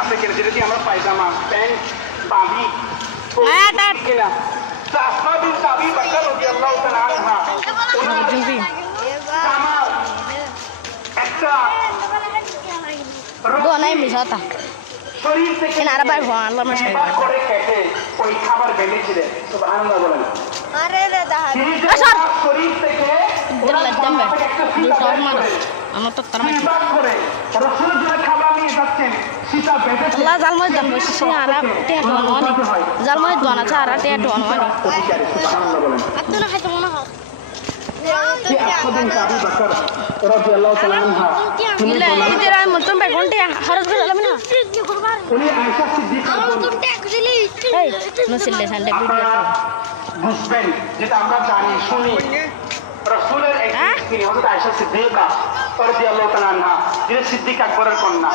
আপনি কিনা যেটা দিয়ে আমরা পায়জামা প্যান্ট বাঁধি কিনা আসমা বিনতে আবি বকর রাদিয়াল্লাহু তাআলা আনহা আমার একটা Doa misata. শরীর থেকে Ini Arab iPhone, Allah masya এবার করে কেটে ওই খাবার বেঁধেছিলেন সুবহানাল্লাহ বলেন আরে রে দাহার আসর! শরীর থেকে Dilla jambe. Du tar mana. Ano to tar mana. এবার করে রাসূল যে খাবার নিয়ে যাচ্ছেন সেটা বেঁধেছে Allah zalmoy dan besi si Arab te to wani. Zalmoy dona cha ara te to wani. অধিকারী সুবহানাল্লাহ বলেন আব্দুল হাকিম মনে হয় কি আসমা বিনতে আবি বকর রাদিয়াল্লাহু তাআলা আনহা Illa idira mutum be gonte haras be lamina. উনি Ayesha Siddika Hey, nusille sande video. বুঝবেন যেটা আমরা জানি শুনি রাসূলের এক তিনি হযরত আয়েশা সিদ্দিকা রাদিয়াল্লাহু তাআলা আনহা যিনি সিদ্দিক আকবরের কন্যা